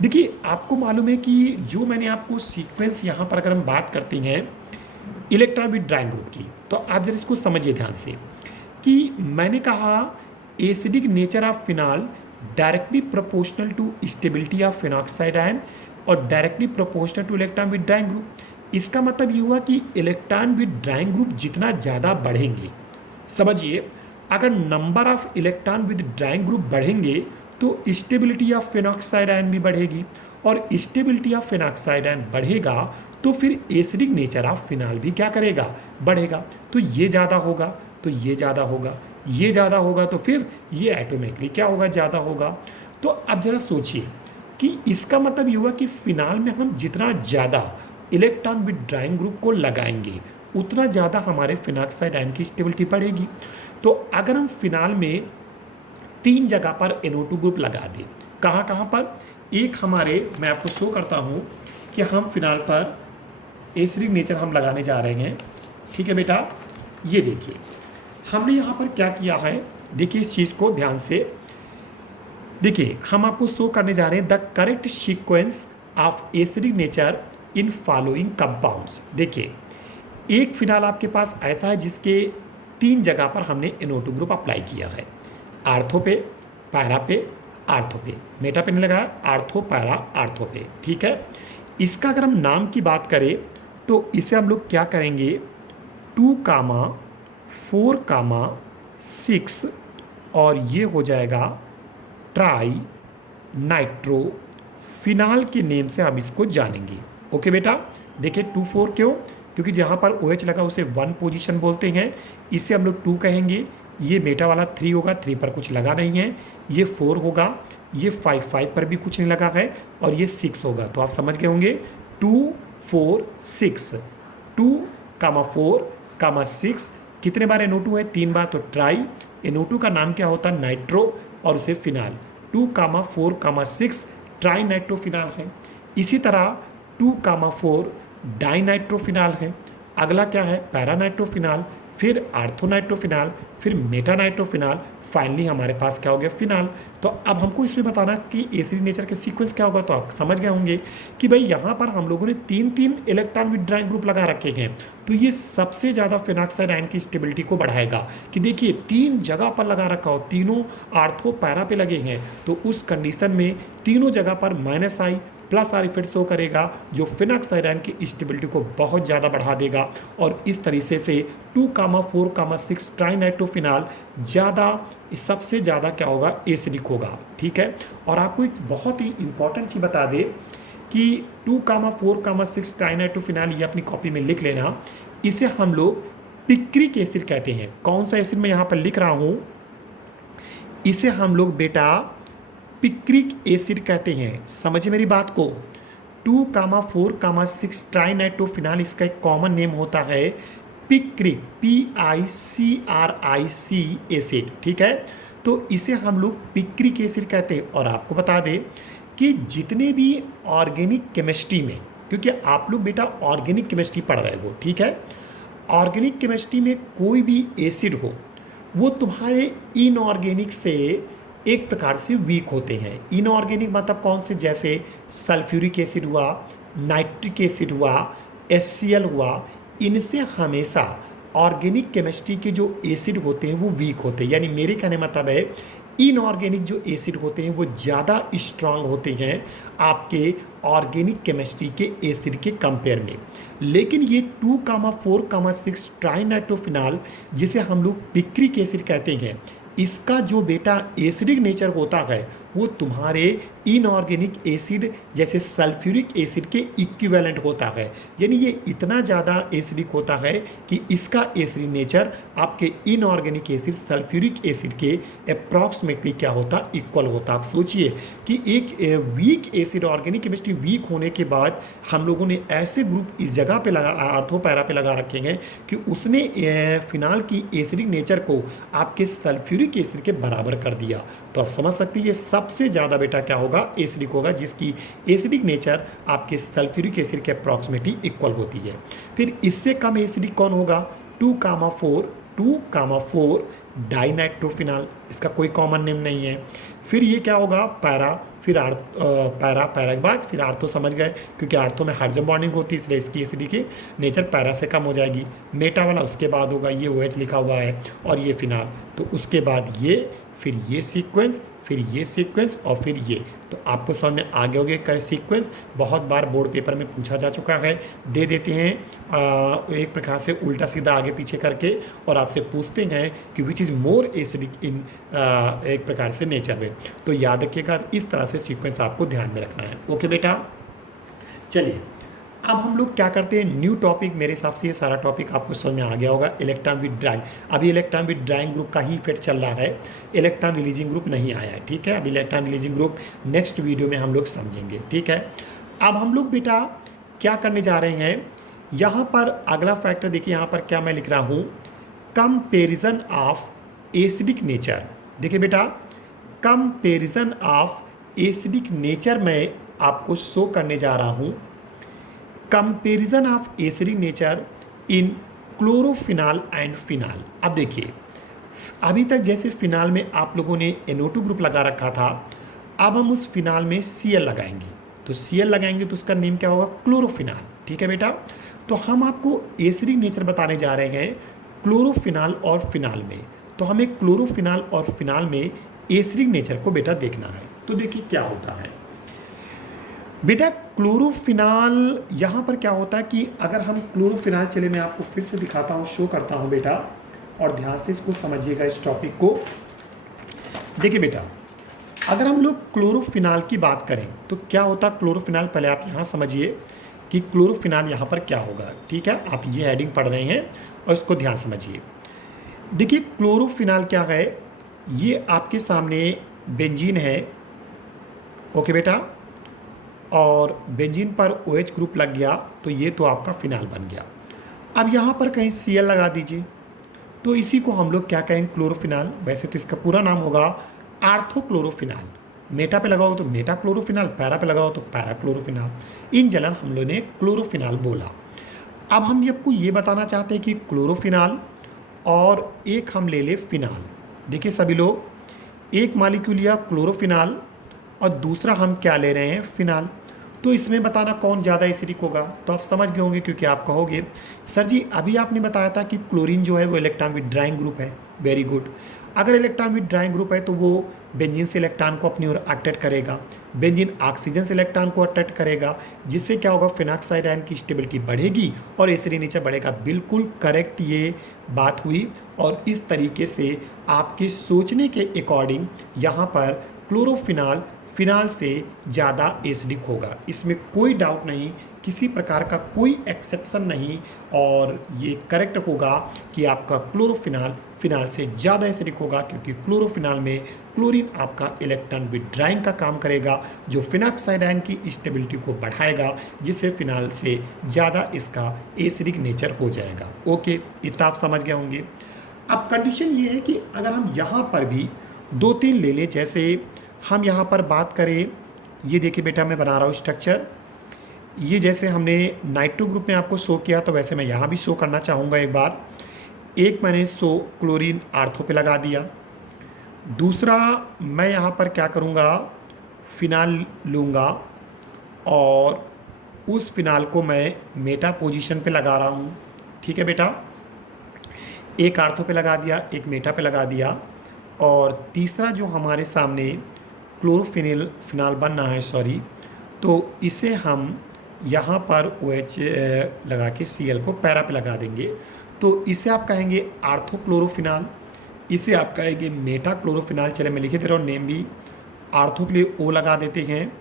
देखिए आपको मालूम है कि जो मैंने आपको सीक्वेंस यहाँ पर अगर हम बात करते हैं इलेक्ट्रॉन विथड्राइंग ग्रुप की, तो आप जरा इसको समझिए ध्यान से कि मैंने कहा acidic nature of phenol directly proportional to stability of phenoxide ion और directly proportional to electron withdrawing group. इसका मतलब ये हुआ कि इलेक्ट्रॉन विथड्राइंग ग्रुप जितना ज़्यादा बढ़ेंगे, समझिए अगर number of electron withdrawing group बढ़ेंगे तो स्टेबिलिटी ऑफ फिनॉक्साइड आयन भी बढ़ेगी, और स्टेबिलिटी ऑफ फिनॉक्साइड आयन बढ़ेगा तो फिर एसिडिक नेचर ऑफ फिनाल भी क्या करेगा, बढ़ेगा। तो ये ज़्यादा होगा तो ये ज़्यादा होगा, ये ज़्यादा होगा तो फिर ये ऑटोमेटिकली क्या होगा, ज़्यादा होगा। तो अब ज़रा सोचिए कि इसका मतलब ये हुआ कि फिनाल में हम जितना ज़्यादा इलेक्ट्रॉन विथड्राइंग ग्रुप को लगाएंगे उतना ज़्यादा हमारे फिनॉक्साइड आयन की स्टेबिलिटी बढ़ेगी। तो अगर हम फिनाल में 3 जगह पर NO2 ग्रुप लगा दें, कहाँ कहाँ पर, एक हमारे मैं आपको शो करता हूँ कि हम फिनाल पर एसिडिक नेचर हम लगाने जा रहे हैं। ठीक है बेटा, ये देखिए हमने यहाँ पर क्या किया है, देखिए इस चीज़ को ध्यान से देखिए, हम आपको शो करने जा रहे हैं the correct sequence of acidic nature in following compounds. देखिए, एक फिनाल आपके पास ऐसा है जिसके 3 जगह पर हमने NO2 ग्रुप अप्लाई किया है, आर्थो पे, पैरा पे, आर्थो पे। मेटा पे नहीं लगाया, आर्थो पैरा आर्थो पे, ठीक है। इसका अगर हम नाम की बात करें तो इसे हम लोग क्या करेंगे, 2,4,6 और ये हो जाएगा ट्राई नाइट्रो फिनाल के नेम से हम इसको जानेंगे। ओके बेटा, देखिए 2,4 क्यों, क्योंकि जहाँ पर OH लगा उसे 1 पोजीशन बोलते हैं, इसे हम लोग 2 कहेंगे। ये मेटा वाला 3 होगा, 3 पर कुछ लगा नहीं है। ये 4 होगा, ये 5 पर भी कुछ नहीं लगा है, और ये 6 होगा। तो आप समझ गए होंगे 2 4 6, 2,4,6 कितने बार NO2 है, 3 बार, तो ट्राई। NO2 का नाम क्या होता है, नाइट्रो, और उसे फिनाल। 2,4,6 ट्राई नाइट्रोफिनाल है। इसी तरह 2,4 डाई नाइट्रोफिनाल है। अगला क्या है, पैरा नाइट्रोफिनाल, फिर आर्थो नाइट्रोफिनाल, फिर मेटा नाइट्रोफिनाल, फाइनली हमारे पास क्या हो गया, फिनाल। तो अब हमको इसमें बताना कि एसिडिक नेचर के सीक्वेंस क्या होगा। तो आप समझ गए होंगे कि भाई यहाँ पर हम लोगों ने 3-3 इलेक्ट्रॉन विथड्रॉइंग ग्रुप लगा रखे हैं, तो ये सबसे ज़्यादा फिनॉक्साइड आयन की स्टेबिलिटी को बढ़ाएगा। कि देखिए 3 जगह पर लगा रखा हो, तीनों आर्थो पैरा पे लगे हैं, तो उस कंडीशन में तीनों जगह पर -I +R इफेक्ट शो करेगा, जो फिनॉक्साइड आयन की स्टेबिलिटी को बहुत ज़्यादा बढ़ा देगा। और इस तरीके से 2,4,6 ट्राइनाइट्रोफिनाल सबसे ज़्यादा क्या होगा, एसिडिक होगा, ठीक है। और आपको एक बहुत ही इंपॉर्टेंट चीज़ बता दे कि 2,4,6 ट्राइनाइट्रोफिनाल, ये अपनी कॉपी में लिख लेना, इसे हम लोग पिक्रिक एसिड कहते हैं। कौन सा एसिड मैं यहाँ पर लिख रहा हूँ, इसे हम लोग बेटा पिक्रिक एसिड कहते हैं। समझिए मेरी बात को, 2,4,6 ट्राइनाइट्रोफिनाल इसका एक कॉमन नेम होता है पिक्रिक, PICRIC एसिड, ठीक है। तो इसे हम लोग पिक्रिक एसिड कहते हैं। और आपको बता दें कि जितने भी ऑर्गेनिक केमिस्ट्री में, क्योंकि आप लोग बेटा ऑर्गेनिक केमिस्ट्री पढ़ रहे हो, ठीक है, ऑर्गेनिक केमिस्ट्री में कोई भी एसिड हो वो तुम्हारे इनऑर्गेनिक से एक प्रकार से वीक होते हैं। इनऑर्गेनिक मतलब कौन से, जैसे सल्फ्यूरिक एसिड हुआ, नाइट्रिक एसिड हुआ, HCl हुआ, इनसे हमेशा ऑर्गेनिक केमिस्ट्री के जो एसिड होते हैं वो वीक होते हैं। यानी मेरे कहने मतलब है इनऑर्गेनिक जो एसिड होते हैं वो ज़्यादा स्ट्रांग होते हैं आपके ऑर्गेनिक केमिस्ट्री के एसिड के कंपेयर में। लेकिन ये 2,4,6 ट्राइनाइट्रोफिनाल जिसे हम लोग पिक्रिक एसिड कहते हैं, इसका जो बेटा एसिडिक नेचर होता है वो तुम्हारे इनऑर्गेनिक एसिड जैसे सल्फ्यूरिक एसिड के इक्विवेलेंट होता है। यानी ये इतना ज़्यादा एसिडिक होता है कि इसका एसिडिक नेचर आपके इनऑर्गेनिक एसिड सल्फ्यूरिक एसिड के अप्रॉक्सीमेटली क्या होता, इक्वल होता। आप सोचिए कि एक weak acid, organic chemistry weak होने के बाद हम लोगों ने ऐसे ग्रुप इस जगह पे लगा, आर्थो पैरा पे लगा रखे हैं कि उसने फिनाल की एसिडिक नेचर को आपके सल्फ्यूरिक एसिड के बराबर कर दिया। तो आप समझ सकते हैं ये सबसे ज़्यादा बेटा क्या होगा, एसिडिक होगा, जिसकी एसिडिक नेचर आपके सल्फ्यूरिक एसिड के अप्रॉक्सीमेटली इक्वल होती है। फिर इससे कम एसिडिक कौन होगा, 2,4 डाइनाइट्रोफिनाल, इसका कोई कॉमन नेम नहीं है। फिर ये क्या होगा, पैरा, फिर पैरा के बाद फिर आर्थो, समझ गए, क्योंकि आर्थो में हाइड्रोजन बॉन्डिंग होती है इसलिए इसकी एसिडिक की नेचर पैरा से कम हो जाएगी। मेटा वाला उसके बाद होगा, ये OH लिखा हुआ है, और ये फिनाल, तो उसके बाद ये, फिर ये सीक्वेंस, फिर ये सीक्वेंस, और फिर ये। तो आपको समझ में आगे हो गया सीक्वेंस, बहुत बार बोर्ड पेपर में पूछा जा चुका है। दे देते हैं एक प्रकार से उल्टा सीधा आगे पीछे करके, और आपसे पूछते हैं कि which is more acidic in एक प्रकार से नेचर में। तो याद रखिएगा, इस तरह से सीक्वेंस आपको ध्यान में रखना है। ओके बेटा, चलिए अब हम लोग क्या करते हैं, न्यू टॉपिक। मेरे हिसाब से ये सारा टॉपिक आपको समझ में आ गया होगा। इलेक्ट्रॉन विथड्रॉइंग, अभी इलेक्ट्रॉन विथड्रॉइंग ग्रुप का ही इफेक्ट चल रहा है, इलेक्ट्रॉन रिलीजिंग ग्रुप नहीं आया है, ठीक है। अब electron releasing group next video में हम लोग समझेंगे, ठीक है। अब हम लोग बेटा क्या करने जा रहे हैं, यहाँ पर अगला फैक्टर देखिए, यहाँ पर क्या मैं लिख रहा हूँ, कंपेरिजन ऑफ एसिडिक नेचर। देखिए बेटा, कंपेरिजन ऑफ एसिडिक नेचर में आपको शो करने जा रहा हूँ, comparison of acidic nature in chlorophenol and phenol. अब देखिए, अभी तक जैसे फिनाल में आप लोगों ने NO2 ग्रुप लगा रखा था, अब हम उस फिनाल में Cl लगाएंगे। तो Cl लगाएंगे तो उसका नेम क्या होगा, क्लोरोफिनाल। ठीक है बेटा, तो हम आपको एसिडिक नेचर बताने जा रहे हैं क्लोरोफिनाल और फिनाल में। तो हमें क्लोरोफिनाल और फिनाल में एसिडिक नेचर को बेटा देखना है। तो देखिए क्या होता है बेटा, क्लोरोफिनाल यहाँ पर क्या होता है कि अगर हम क्लोरोफिनाल, चले मैं आपको फिर से दिखाता हूँ, शो करता हूँ बेटा, और ध्यान से इसको समझिएगा इस टॉपिक को। देखिए बेटा, अगर हम लोग क्लोरोफिनाल की बात करें तो क्या होता है क्लोरोफिनाल, पहले आप यहाँ समझिए कि क्लोरोफिनाल यहाँ पर क्या होगा। ठीक है, आप ये हेडिंग पढ़ रहे हैं और इसको ध्यान समझिए। देखिए क्लोरोफिनाल क्या है, ये आपके सामने बेंजीन है, ओके बेटा, और बेंजीन पर OH ग्रुप लग गया तो ये तो आपका फिनाल बन गया। अब यहाँ पर कहीं Cl लगा दीजिए तो इसी को हम लोग क्या कहेंगे, क्लोरोफिनाल। वैसे तो इसका पूरा नाम होगा आर्थोक्लोरोफिनाल। मेटा पे लगाओ तो मेटा क्लोरोफिनाल, पैरा पे लगाओ तो पैरा क्लोरोफिनाल। इन जनरल हम लोग ने क्लोरोफिनाल बोला। अब हम आपको ये बताना चाहते हैं कि क्लोरोफिनाल और एक हम ले ले फिनाल। देखिए सभी लोग, एक मालिक्यूल लिया क्लोरोफिनाल और दूसरा हम क्या ले रहे हैं, फिनाल। तो इसमें बताना कौन ज़्यादा एसिडिक होगा, तो आप समझ गए होंगे, क्योंकि आप कहोगे सर जी अभी आपने बताया था कि क्लोरीन जो है वो इलेक्ट्रॉन विथड्राइंग ग्रुप है। वेरी गुड, अगर इलेक्ट्रॉन विथड्राइंग ग्रुप है तो वो बेंजीन से इलेक्ट्रॉन को अपनी ओर अट्रैक्ट करेगा, बेंजीन ऑक्सीजन से इलेक्ट्रॉन को अट्रैक्ट करेगा, जिससे क्या होगा, फिनॉक्साइड आयन की स्टेबिलिटी बढ़ेगी और एसिडिक नेचर बढ़ेगा। बिल्कुल करेक्ट ये बात हुई, और इस तरीके से आपके सोचने के अकॉर्डिंग यहाँ पर क्लोरोफिनाल फिनाल से ज़्यादा एसिडिक होगा, इसमें कोई डाउट नहीं, किसी प्रकार का कोई एक्सेप्शन नहीं, और ये करेक्ट होगा कि आपका क्लोरोफिनाल फिनाल से ज़्यादा एसिडिक होगा, क्योंकि क्लोरोफिनाल में क्लोरीन आपका इलेक्ट्रॉन विथड्राइंग का काम करेगा, जो फिनॉक्साइड आयन की स्टेबिलिटी को बढ़ाएगा, जिससे फिनाल से ज़्यादा इसका एसिडिक नेचर हो जाएगा। ओके, इतना आप समझ गए होंगे। अब कंडीशन ये है कि अगर हम यहाँ पर भी 2-3 ले लें, जैसे हम यहाँ पर बात करें, ये देखिए बेटा मैं बना रहा हूँ स्ट्रक्चर, ये जैसे हमने नाइट्रो ग्रुप में आपको शो किया, तो वैसे मैं यहाँ भी शो करना चाहूँगा एक बार। एक मैंने शो क्लोरीन आर्थो पे लगा दिया, दूसरा मैं यहाँ पर क्या करूँगा, फिनाल लूँगा और उस फिनाल को मैं मेटा पोजीशन पे लगा रहा हूँ। ठीक है बेटा, एक आर्थो पे लगा दिया, एक मेटा पे लगा दिया, और तीसरा जो हमारे सामने क्लोरोफिनिल फिनाल बन रहा है, सॉरी, तो इसे हम यहाँ पर OH लगा के Cl को पैरा पे लगा देंगे, तो इसे आप कहेंगे आर्थोक्लोरोफिनाल, इसे आप कहेंगे मेटा क्लोरोफिनाल। चले मैं लिखे दे रहा हूँ नेम भी, आर्थो के लिए O लगा देते हैं,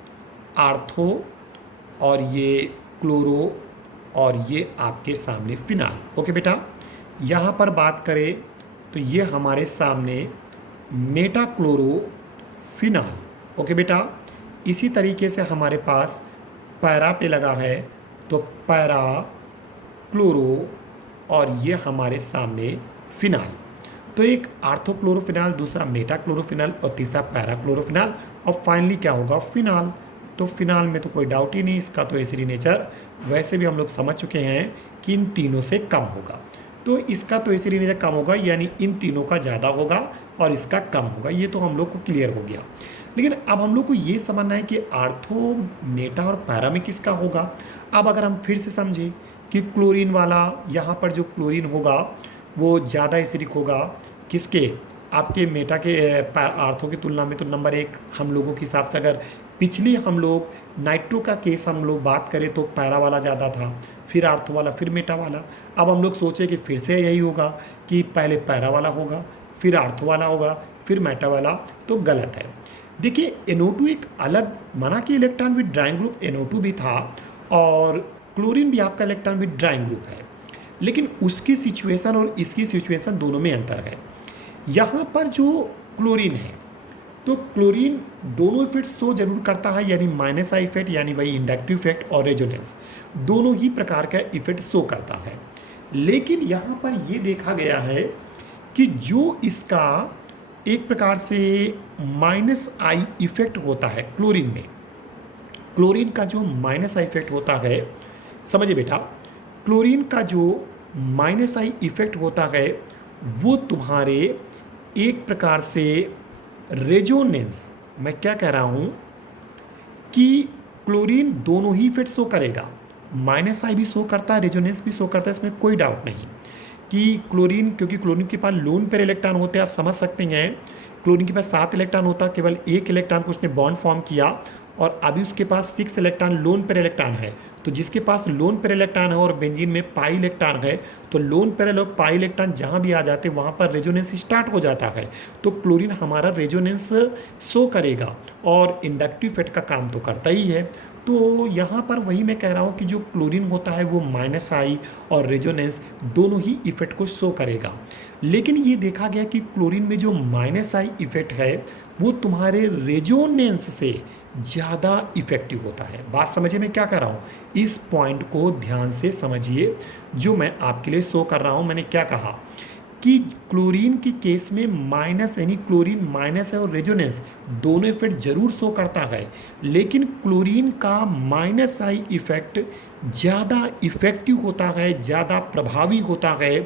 आर्थो, और ये क्लोरो, और ये आपके सामने फिनाल। ओके बेटा, यहाँ पर बात करें तो ये हमारे सामने मेटा क्लोरोफिनाल। ओके बेटा, इसी तरीके से हमारे पास पैरा पे लगा है तो पैरा क्लोरो, और ये हमारे सामने फिनाल। तो एक आर्थोक्लोरोफिनाल, दूसरा मेटा क्लोरोफिनाल, और तीसरा पैरा क्लोरोफिनाल, और फाइनली क्या होगा, फिनाल। तो फिनाल में तो कोई डाउट ही नहीं, इसका तो एसिडिक नेचर वैसे भी हम लोग समझ चुके हैं कि इन तीनों से कम होगा। तो इसका तो एसिडिक नेचर कम होगा, यानी इन तीनों का ज़्यादा होगा और इसका कम होगा, ये तो हम लोग को क्लियर हो गया। लेकिन अब हम लोग को ये समझना है कि आर्थो, मेटा और पैरा में किसका होगा। अब अगर हम फिर से समझें कि क्लोरीन वाला, यहाँ पर जो क्लोरीन होगा वो ज़्यादा एसिडिक होगा किसके, आपके मेटा के आर्थो की तुलना में। तो नंबर 1 हम लोगों के हिसाब से, अगर पिछली हम लोग नाइट्रो का केस हम लोग बात करें तो पैरा वाला ज़्यादा था, फिर आर्थो वाला, फिर मेटा वाला। अब हम लोग सोचें कि फिर से यही होगा कि पहले पैरा वाला होगा, फिर आर्थो वाला होगा, फिर मेटा वाला, तो गलत है। देखिए NO2 एक अलग, माना कि इलेक्ट्रॉन विथड्राइंग ग्रुप NO2 भी था, और क्लोरीन भी आपका इलेक्ट्रॉन विथड्राइंग ग्रुप है, लेकिन उसकी सिचुएशन और इसकी सिचुएशन दोनों में अंतर है। यहाँ पर जो क्लोरीन है, तो क्लोरीन दोनों इफेक्ट शो जरूर करता है, यानी माइनस आई इफेक्ट, यानी वही इंडक्टिव इफेक्ट और रेजोनेंस, दोनों ही प्रकार का इफेक्ट शो करता है। लेकिन यहाँ पर ये देखा गया है कि जो इसका एक प्रकार से माइनस आई इफेक्ट होता है क्लोरीन में, क्लोरीन का जो माइनस आई इफेक्ट होता है, समझिए बेटा, क्लोरीन का जो माइनस आई इफेक्ट होता है वो तुम्हारे एक प्रकार से रेजोनेंस, मैं क्या कह रहा हूँ कि क्लोरीन दोनों ही इफेक्ट शो करेगा, माइनस आई भी शो करता है, रेजोनेंस भी शो करता है, इसमें कोई डाउट नहीं कि क्लोरीन, क्योंकि क्लोरीन के पास लोन पेयर इलेक्ट्रॉन होते हैं, आप समझ सकते हैं क्लोरीन के पास 7 इलेक्ट्रॉन होता, केवल एक इलेक्ट्रॉन को उसने बॉन्ड फॉर्म किया और अभी उसके पास 6 इलेक्ट्रॉन लोन पेयर इलेक्ट्रॉन है। तो जिसके पास लोन पेयर इलेक्ट्रॉन है और बेंजीन में पाई इलेक्ट्रॉन है, तो लोन पेयर और पाई इलेक्ट्रॉन जहाँ भी आ जाते हैं वहाँ पर रेजोनेंस स्टार्ट हो जाता है। तो क्लोरीन हमारा रेजोनेंस शो करेगा और इंडक्टिव इफेक्ट का काम तो करता ही है। तो यहाँ पर वही मैं कह रहा हूँ कि जो क्लोरीन होता है वो माइनस आई और रेजोनेंस दोनों ही इफेक्ट को शो करेगा। लेकिन ये देखा गया कि क्लोरीन में जो माइनस आई इफेक्ट है वो तुम्हारे रेजोनेंस से ज़्यादा इफेक्टिव होता है। बात समझिए मैं क्या कर रहा हूँ, इस पॉइंट को ध्यान से समझिए जो मैं आपके लिए शो कर रहा हूँ। मैंने क्या कहा कि क्लोरीन के केस में माइनस, यानी क्लोरीन माइनस है और रेजोनेंस दोनों इफेक्ट जरूर शो करता है, लेकिन क्लोरीन का माइनस आई इफेक्ट ज़्यादा इफेक्टिव होता है, ज़्यादा प्रभावी होता है।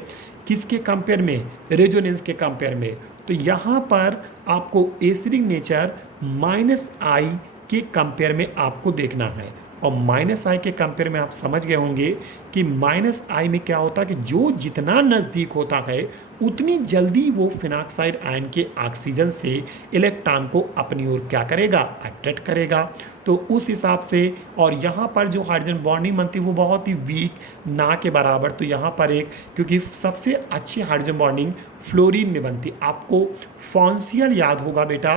किसके कंपेयर में? रेजोनेंस के कंपेयर में। तो यहाँ पर आपको एसिडिक नेचर माइनस आई के कंपेयर में आपको देखना है, और माइनस आई के कंपेयर में आप समझ गए होंगे कि माइनस आई में क्या होता है कि जो जितना नज़दीक होता है उतनी जल्दी वो फिनॉक्साइड आयन के ऑक्सीजन से इलेक्ट्रॉन को अपनी ओर क्या करेगा? अट्रैक्ट करेगा। तो उस हिसाब से, और यहाँ पर जो हाइड्रोजन बॉन्डिंग बनती है वो बहुत ही वीक, ना के बराबर। तो यहाँ पर एक, क्योंकि सबसे अच्छी हाइड्रोजन बॉन्डिंग फ्लोरीन में बनती, आपको फॉन्सियल याद होगा बेटा,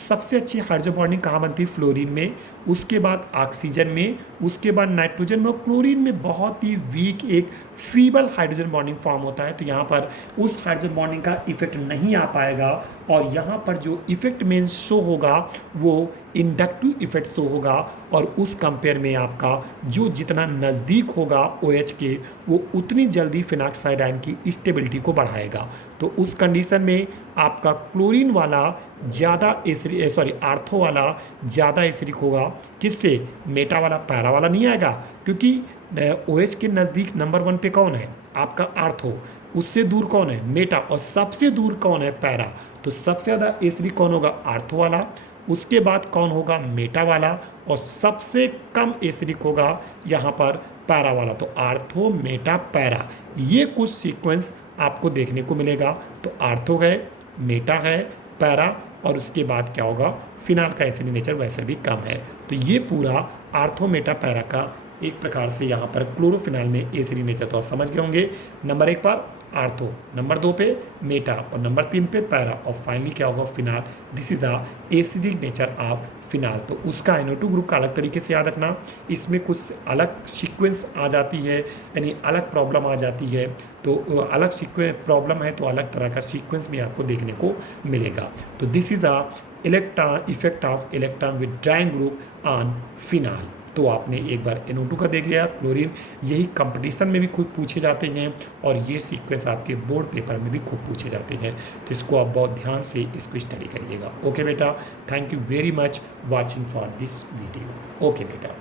सबसे अच्छी हाइड्रोजन बॉन्डिंग कहाँ बनती है? फ्लोरीन में, उसके बाद ऑक्सीजन में, उसके बाद नाइट्रोजन में, और क्लोरीन में बहुत ही वीक एक फीबल हाइड्रोजन बॉन्डिंग फॉर्म होता है। तो यहाँ पर उस हाइड्रोजन बॉन्डिंग का इफेक्ट नहीं आ पाएगा, और यहाँ पर जो इफेक्ट मेन शो होगा वो इंडक्टिव इफेक्ट शो होगा, और उस कंपेयर में आपका जो जितना नज़दीक होगा OH के वो उतनी जल्दी फिनॉक्साइड आयन की स्टेबिलिटी को बढ़ाएगा। तो उस कंडीशन में आपका क्लोरीन वाला ज़्यादा एसिडिक, सॉरी आर्थो वाला ज़्यादा एसिडिक होगा। किससे? मेटा वाला, पैरा वाला नहीं आएगा, क्योंकि OH के नज़दीक नंबर 1 पे कौन है? आपका आर्थो, उससे दूर कौन है? मेटा, और सबसे दूर कौन है? पैरा। तो सबसे ज़्यादा एसिडिक कौन होगा? आर्थो वाला, उसके बाद कौन होगा? मेटा वाला, और सबसे कम एसिडिक होगा यहाँ पर पैरा वाला। तो आर्थो, मेटा, पैरा, ये कुछ सीक्वेंस आपको देखने को मिलेगा। तो आर्थो है, मेटा है, पैरा, और उसके बाद क्या होगा? फिनाल का एसिडिक नेचर वैसे भी कम है। तो ये पूरा आर्थो, मेटा, पैरा का एक प्रकार से यहाँ पर क्लोरोफिनाल में एसिडिक नेचर तो आप समझ गए होंगे। नंबर 1 पर आर्थो, नंबर 2 पे मेटा, और नंबर 3 पे पैरा, और फाइनली क्या होगा? Phenol. This is a acidic nature of phenol. तो उसका NO2 ग्रुप का अलग तरीके से याद रखना, इसमें कुछ अलग सीक्वेंस आ जाती है, यानी अलग प्रॉब्लम आ जाती है। तो अलग सीक्वेंस प्रॉब्लम है तो अलग तरह का सीक्वेंस भी आपको देखने को मिलेगा। तो this is a electron effect of electron withdrawing group on phenol. तो आपने एक बार NO2 का देख लिया, क्लोरीन, यही कंपटीशन में भी खूब पूछे जाते हैं, और ये सीक्वेंस आपके बोर्ड पेपर में भी खूब पूछे जाते हैं। तो इसको आप बहुत ध्यान से इसको स्टडी करिएगा। ओके बेटा, thank you very much watching for this video. Okay बेटा।